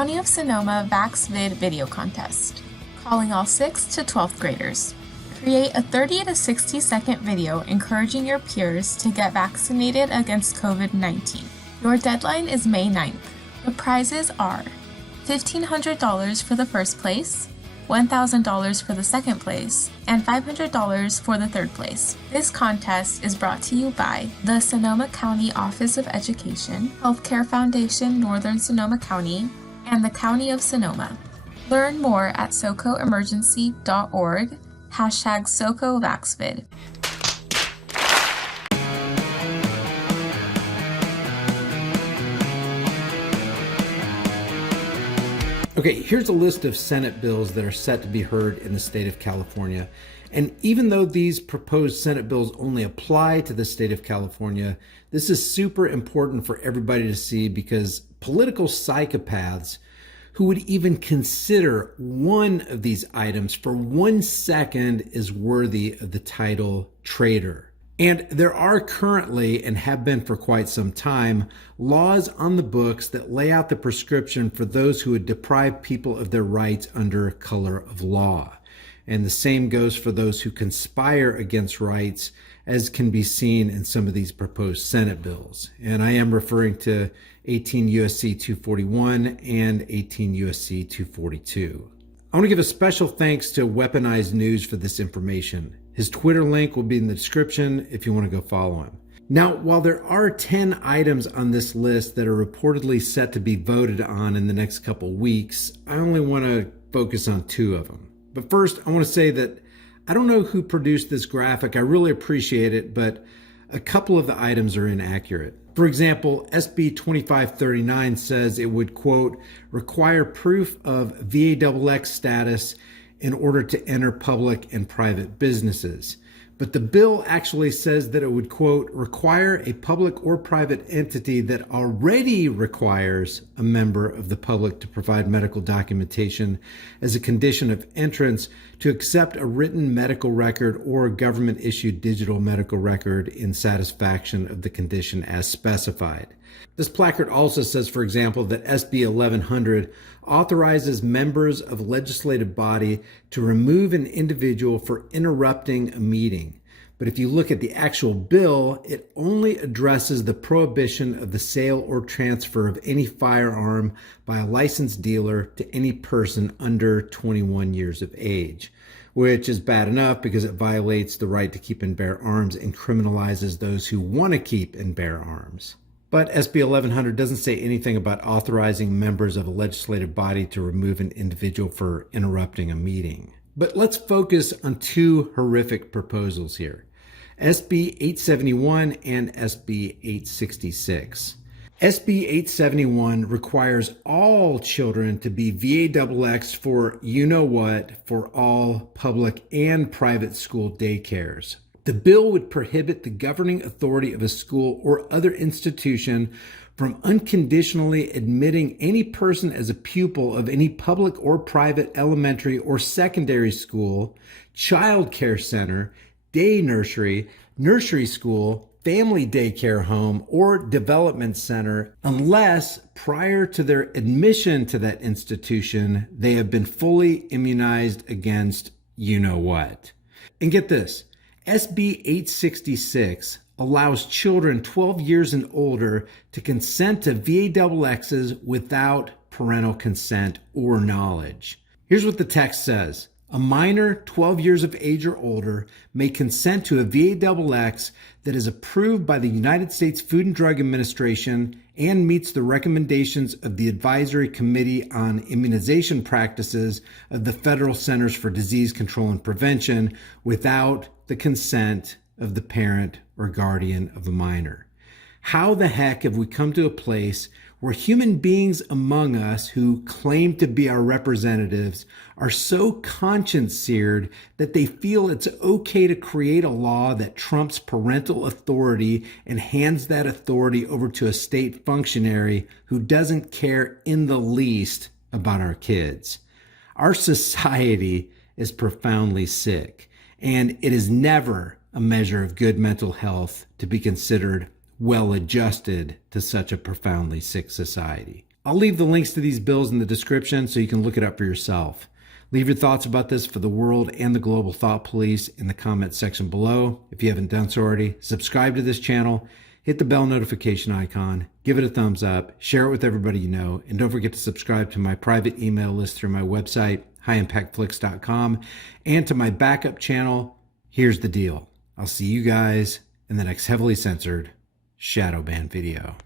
County of Sonoma VaxVid video contest. Calling all 6th to 12th graders. Create a 30 to 60 second video encouraging your peers to get vaccinated against COVID-19. Your deadline is May 9th. The prizes are $1,500 for the first place, $1,000 for the second place, and $500 for the third place. This contest is brought to you by the Sonoma County Office of Education, Healthcare Foundation Northern Sonoma County, and the County of Sonoma. Learn more at socoemergency.org, #SocoVaxVid. Okay, here's a list of Senate bills that are set to be heard in the state of California. And even though these proposed Senate bills only apply to the state of California, this is super important for everybody to see because political psychopaths who would even consider one of these items for 1 second is worthy of the title traitor. And there are currently, and have been for quite some time, laws on the books that lay out the prescription for those who would deprive people of their rights under color of law. And the same goes for those who conspire against rights, as can be seen in some of these proposed Senate bills. And I am referring to 18 U.S.C. 241 and 18 U.S.C. 242. I want to give a special thanks to Weaponized News for this information. His Twitter link will be in the description if you want to go follow him. Now, while there are 10 items on this list that are reportedly set to be voted on in the next couple weeks, I only want to focus on 2 of them. But first, I want to say that I don't know who produced this graphic. I really appreciate it, but a couple of the items are inaccurate. For example, SB 2539 says it would, quote, require proof of VAXX status in order to enter public and private businesses. But the bill actually says that it would, quote, require a public or private entity that already requires a member of the public to provide medical documentation as a condition of entrance to accept a written medical record or a government-issued digital medical record in satisfaction of the condition as specified. This placard also says, for example, that SB 1100 authorizes members of legislative body to remove an individual for interrupting a meeting. But if you look at the actual bill, it only addresses the prohibition of the sale or transfer of any firearm by a licensed dealer to any person under 21 years of age, which is bad enough because it violates the right to keep and bear arms and criminalizes those who want to keep and bear arms. But SB 1100 doesn't say anything about authorizing members of a legislative body to remove an individual for interrupting a meeting. But let's focus on 2 horrific proposals here, SB 871 and SB 866. SB 871 requires all children to be VAXX for you-know-what for all public and private school daycares. The bill would prohibit the governing authority of a school or other institution from unconditionally admitting any person as a pupil of any public or private elementary or secondary school, child care center, day nursery, nursery school, family daycare home, or development center unless prior to their admission to that institution, they have been fully immunized against you-know-what. And get this, SB 866 allows children 12 years and older to consent to VAXXs without parental consent or knowledge. Here's what the text says. A minor 12 years of age or older may consent to a VAXX that is approved by the United States Food and Drug Administration and meets the recommendations of the Advisory Committee on Immunization Practices of the Federal Centers for Disease Control and Prevention without the consent of the parent or guardian of the minor. How the heck have we come to a place where human beings among us who claim to be our representatives are so conscience-seared that they feel it's okay to create a law that trumps parental authority and hands that authority over to a state functionary who doesn't care in the least about our kids? Our society is profoundly sick, and it is never a measure of good mental health to be considered well adjusted to such a profoundly sick society. I'll leave the links to these bills in the description so you can look it up for yourself. Leave your thoughts about this for the world and the global thought police in the comments section below. If you haven't done so already, subscribe to this channel, hit the bell notification icon, give it a thumbs up, share it with everybody you know, and don't forget to subscribe to my private email list through my website, highimpactflix.com, and to my backup channel. Here's the deal. I'll see you guys in the next heavily censored shadow ban video.